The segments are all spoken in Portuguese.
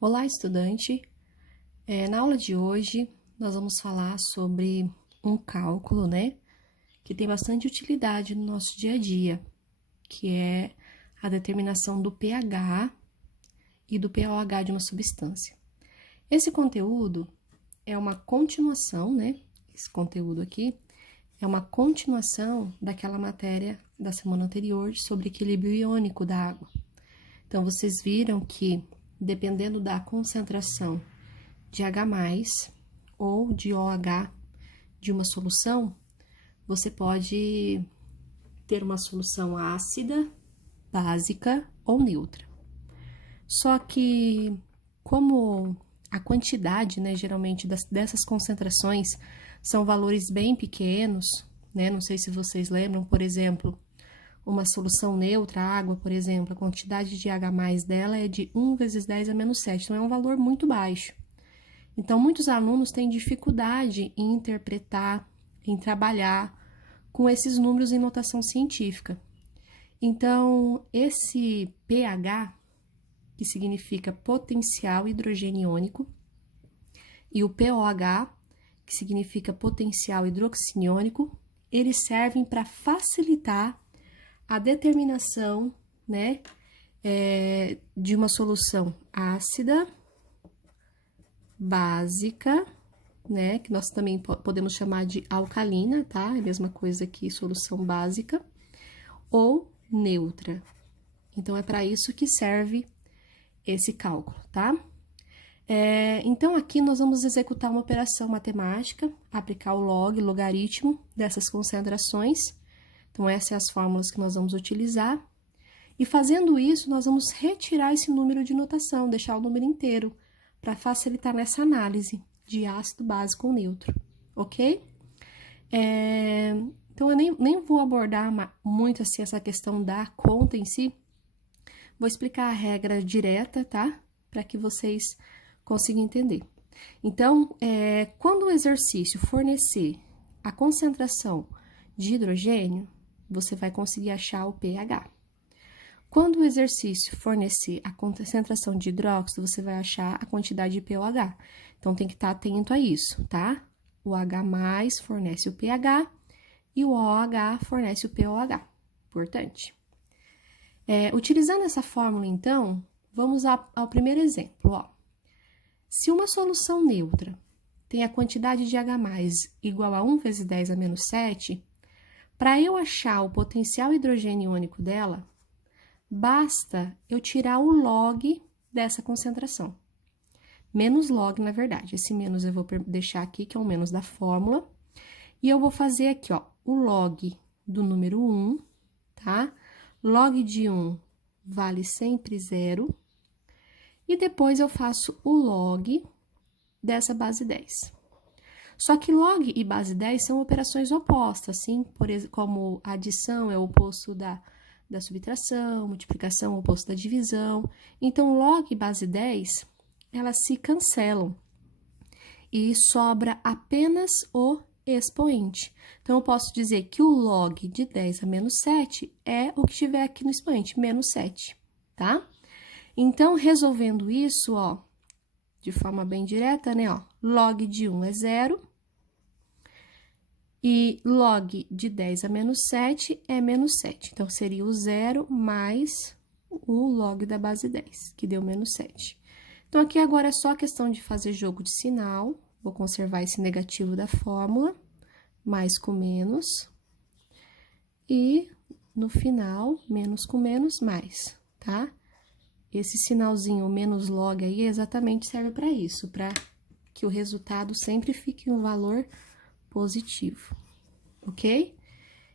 Olá, estudante! Na aula de hoje, nós vamos falar sobre um cálculo, né, que tem bastante utilidade no nosso dia a dia, que é a determinação do pH e do pOH de uma substância. Esse conteúdo é uma continuação, né, esse conteúdo aqui é uma continuação daquela matéria da semana anterior sobre equilíbrio iônico da água. Então, vocês viram que, dependendo da concentração de H+, ou de OH de uma solução, você pode ter uma solução ácida, básica ou neutra. Só que, como a quantidade, né, geralmente dessas concentrações são valores bem pequenos, né, não sei se vocês lembram, por exemplo, uma solução neutra, a água, por exemplo, a quantidade de H+ dela é de 1 vezes 10 a menos 7, então é um valor muito baixo. Então, muitos alunos têm dificuldade em interpretar, em trabalhar com esses números em notação científica. Então, esse pH, que significa potencial hidrogeniônico, e o pOH, que significa potencial hidroxiniônico, eles servem para facilitar a determinação, né, de uma solução ácida, básica, né, que nós também podemos chamar de alcalina, tá? É a mesma coisa que solução básica, ou neutra. Então, é para isso que serve esse cálculo, tá? Então, aqui nós vamos executar uma operação matemática, aplicar o logaritmo dessas concentrações. Então, essas são as fórmulas que nós vamos utilizar. E fazendo isso, nós vamos retirar esse número de notação, deixar o número inteiro, para facilitar nessa análise de ácido, básico ou neutro, ok? Então, eu nem vou abordar muito assim essa questão da conta em si. Vou explicar a regra direta, tá? Para que vocês consigam entender. Então, quando o exercício fornecer a concentração de hidrogênio, você vai conseguir achar o pH. Quando o exercício fornecer a concentração de hidróxido, você vai achar a quantidade de pOH. Então, tem que estar atento a isso, tá? O H+ fornece o pH e o OH fornece o pOH. Importante. Utilizando essa fórmula, então, vamos ao primeiro exemplo, ó. Se uma solução neutra tem a quantidade de H+ igual a 1 vezes 10 a menos 7, para eu achar o potencial hidrogeniônico dela, basta eu tirar o log dessa concentração. Menos log, na verdade. Esse menos eu vou deixar aqui, que é o menos da fórmula. E eu vou fazer aqui, ó, o log do número 1, tá? Log de 1 vale sempre 0. E depois eu faço o log dessa base 10. Só que log e base 10 são operações opostas, assim, como a adição é o oposto da subtração, multiplicação é o oposto da divisão. Então, log e base 10, elas se cancelam e sobra apenas o expoente. Então, eu posso dizer que o log de 10 a menos 7 é o que tiver aqui no expoente, menos 7, tá? Então, resolvendo isso, ó, de forma bem direta, né, ó, log de 1 é 0, e log de 10 a menos 7 é menos 7. Então, seria o 0 mais o log da base 10, que deu menos 7. Então, aqui agora é só questão de fazer jogo de sinal. Vou conservar esse negativo da fórmula, mais com menos. E, no final, menos com menos, mais, tá? Esse sinalzinho menos log aí exatamente serve para isso, para que o resultado sempre fique um valor positivo, ok?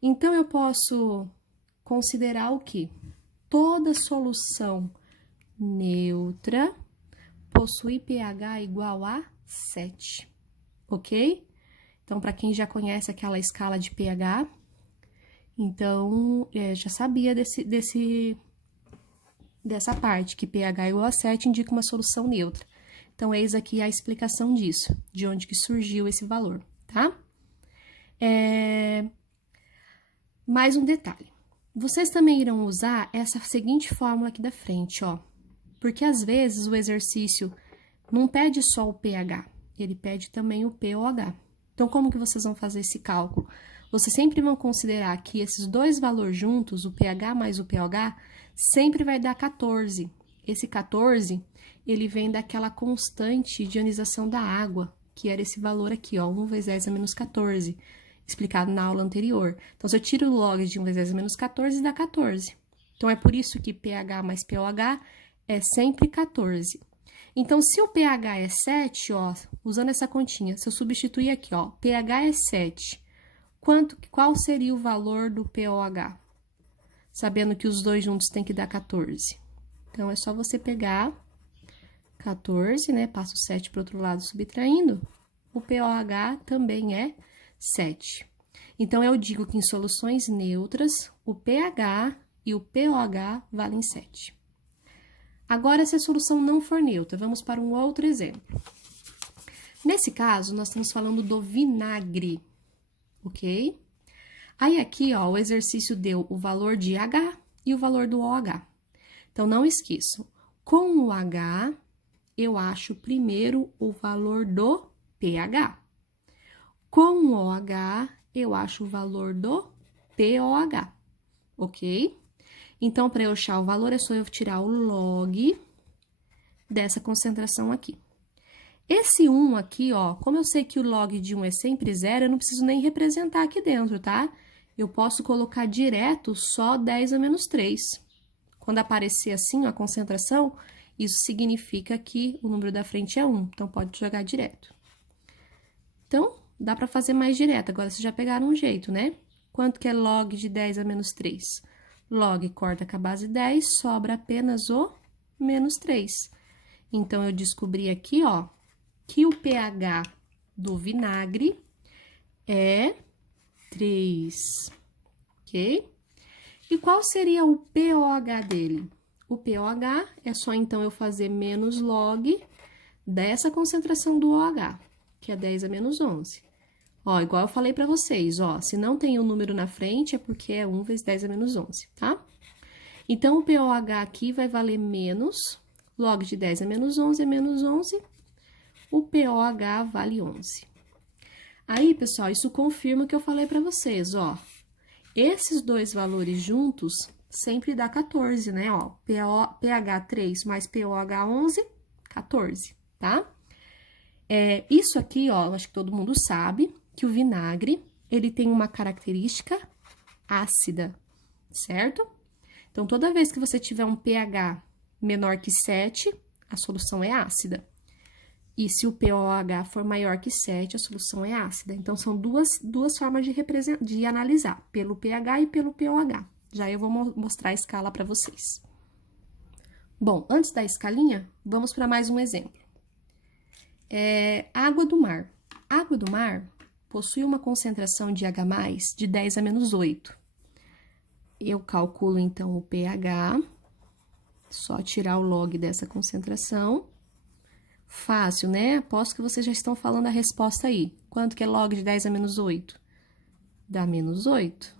Então, eu posso considerar o quê? Toda solução neutra possui pH igual a 7, ok? Então, para quem já conhece aquela escala de pH, então, já sabia dessa parte, que pH igual a 7 indica uma solução neutra. Então, eis aqui a explicação disso, de onde que surgiu esse valor, tá? Mais um detalhe. Vocês também irão usar essa seguinte fórmula aqui da frente, ó. Porque às vezes o exercício não pede só o pH, ele pede também o pOH. Então, como que vocês vão fazer esse cálculo? Vocês sempre vão considerar que esses dois valores juntos, o pH mais o pOH, sempre vai dar 14. Esse 14, ele vem daquela constante de ionização da água, que era esse valor aqui, ó, 1 vezes 10 a menos 14, explicado na aula anterior. Então, se eu tiro o log de 1 vezes 10 a menos 14, dá 14. Então, é por isso que pH mais pOH é sempre 14. Então, se o pH é 7, ó, usando essa continha, se eu substituir aqui, ó, pH é 7, qual seria o valor do pOH? Sabendo que os dois juntos tem que dar 14. Então, é só você pegar 14, né, passa o 7 para o outro lado subtraindo, o pOH também é 7. Então, eu digo que em soluções neutras, o pH e o pOH valem 7. Agora, se a solução não for neutra, vamos para um outro exemplo. Nesse caso, nós estamos falando do vinagre, ok? Aí, aqui, ó, o exercício deu o valor de H e o valor do OH. Então, não esqueçam, com o H, eu acho primeiro o valor do pH. Com o OH, eu acho o valor do pOH, ok? Então, para eu achar o valor, é só eu tirar o log dessa concentração aqui. Esse 1 aqui, ó, como eu sei que o log de 1 é sempre 0, eu não preciso nem representar aqui dentro, tá? Eu posso colocar direto só 10 a menos 3. Quando aparecer assim, ó, a concentração, isso significa que o número da frente é 1, então pode jogar direto. Então, dá para fazer mais direto, agora vocês já pegaram um jeito, né? Quanto que é log de 10 a menos 3? Log corta com a base 10, sobra apenas o menos 3. Então, eu descobri aqui, ó, que o pH do vinagre é 3, ok? E qual seria o pOH dele? O pOH é só, então, eu fazer menos log dessa concentração do OH, que é 10 a menos 11. Ó, igual eu falei pra vocês, ó, se não tem um número na frente, é porque é 1 vezes 10 a menos 11, tá? Então, o pOH aqui vai valer menos, log de 10 a menos 11 é menos 11, o pOH vale 11. Aí, pessoal, isso confirma o que eu falei pra vocês, ó. Esses dois valores juntos sempre dá 14, né, ó, pH 3 mais pOH 11, 14, tá? Isso aqui, ó, eu acho que todo mundo sabe que o vinagre, ele tem uma característica ácida, certo? Então, toda vez que você tiver um pH menor que 7, a solução é ácida. E se o pOH for maior que 7, a solução é ácida. Então, são duas formas de analisar, pelo pH e pelo pOH. Já eu vou mostrar a escala para vocês. Bom, antes da escalinha, vamos para mais um exemplo. Água do mar. Água do mar possui uma concentração de H+, de 10 a menos 8. Eu calculo, então, o pH, só tirar o log dessa concentração. Fácil, né? Aposto que vocês já estão falando a resposta aí. Quanto que é log de 10 a menos 8? Dá menos 8,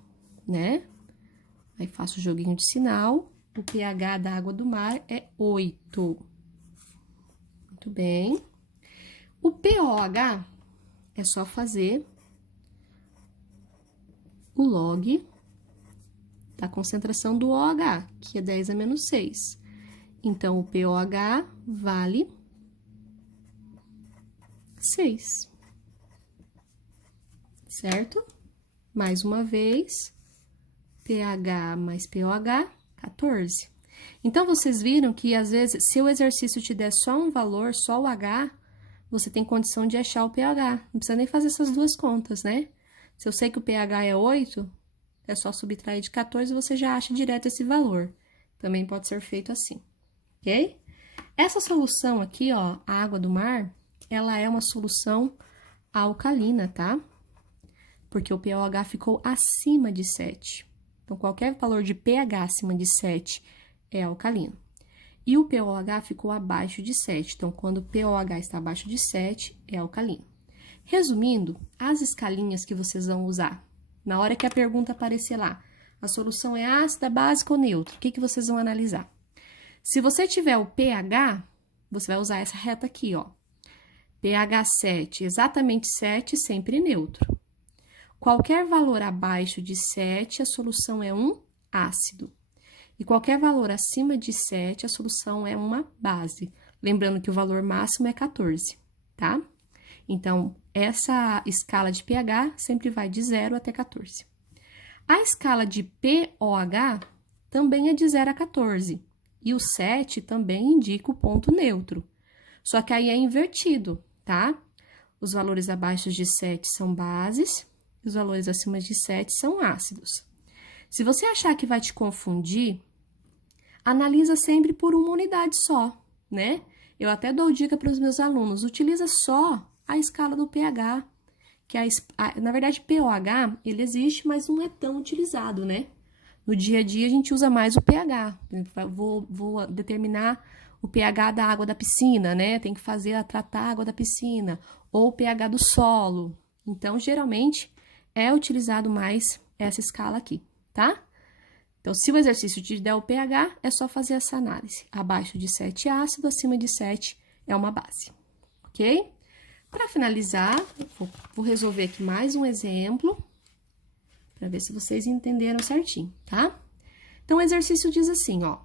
né? Aí faço o joguinho de sinal. O pH da água do mar é 8. Muito bem. O pOH é só fazer o log da concentração do OH, que é 10 a menos 6. Então, o pOH vale 6. Certo? Mais uma vez, pH mais pOH, 14. Então, vocês viram que, às vezes, se o exercício te der só um valor, só o H, você tem condição de achar o pH. Não precisa nem fazer essas duas contas, né? Se eu sei que o pH é 8, é só subtrair de 14 e você já acha direto esse valor. Também pode ser feito assim, ok? Essa solução aqui, ó, a água do mar, ela é uma solução alcalina, tá? Porque o pOH ficou acima de 7. Então, qualquer valor de pH acima de 7 é alcalino. E o pOH ficou abaixo de 7. Então, quando o pOH está abaixo de 7, é alcalino. Resumindo, as escalinhas que vocês vão usar, na hora que a pergunta aparecer lá, a solução é ácida, básica ou neutra, o que vocês vão analisar? Se você tiver o pH, você vai usar essa reta aqui, ó. pH 7, exatamente 7, sempre neutro. Qualquer valor abaixo de 7, a solução é um ácido. E qualquer valor acima de 7, a solução é uma base. Lembrando que o valor máximo é 14, tá? Então, essa escala de pH sempre vai de 0 até 14. A escala de pOH também é de 0 a 14. E o 7 também indica o ponto neutro. Só que aí é invertido, tá? Os valores abaixo de 7 são bases, e os valores acima de 7 são ácidos. Se você achar que vai te confundir, analisa sempre por uma unidade só, né? Eu até dou dica para os meus alunos, utiliza só a escala do pH, que na verdade, pOH, ele existe, mas não é tão utilizado, né? No dia a dia, a gente usa mais o pH. Vou determinar o pH da água da piscina, né? Tem que tratar a água da piscina, ou o pH do solo. Então, geralmente, é utilizado mais essa escala aqui, tá? Então, se o exercício te der o pH, é só fazer essa análise. Abaixo de 7 ácido, acima de 7 é uma base, ok? Para finalizar, vou resolver aqui mais um exemplo, para ver se vocês entenderam certinho, tá? Então, o exercício diz assim, ó.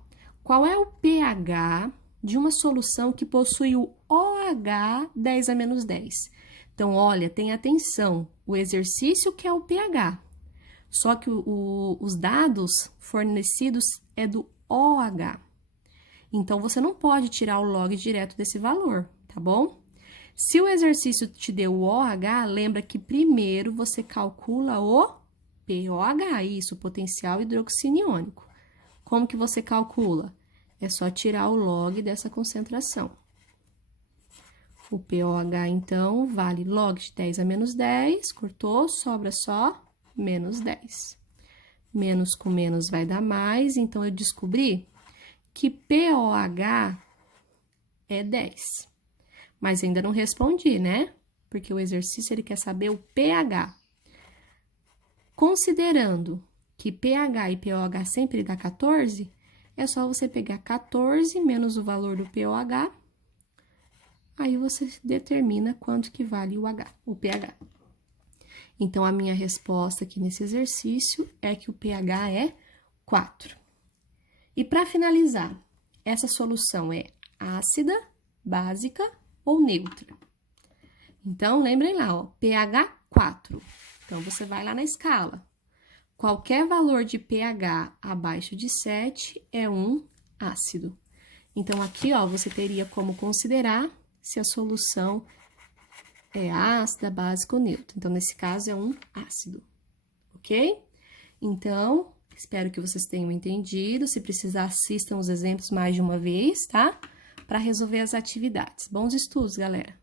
Qual é o pH de uma solução que possui o OH 10 a menos 10? Então, olha, tenha atenção, o exercício que é o pH, só que os dados fornecidos é do OH. Então, você não pode tirar o log direto desse valor, tá bom? Se o exercício te deu o OH, lembra que primeiro você calcula o pOH, isso, potencial hidroxiniônico. Como que você calcula? É só tirar o log dessa concentração. O pOH, então, vale log de 10 a menos 10, cortou, sobra só menos 10. Menos com menos vai dar mais, então eu descobri que pOH é 10. Mas ainda não respondi, né? Porque o exercício ele quer saber o pH. Considerando que pH e pOH sempre dá 14, é só você pegar 14 menos o valor do pOH, aí você determina quanto que vale o pH. Então, a minha resposta aqui nesse exercício é que o pH é 4. E para finalizar, essa solução é ácida, básica ou neutra? Então, lembrem lá, ó, pH 4. Então, você vai lá na escala. Qualquer valor de pH abaixo de 7 é um ácido. Então, aqui, ó, você teria como considerar se a solução é ácida, básica ou neutra. Então, nesse caso, é um ácido, ok? Então, espero que vocês tenham entendido. Se precisar, assistam os exemplos mais de uma vez, tá? Para resolver as atividades. Bons estudos, galera!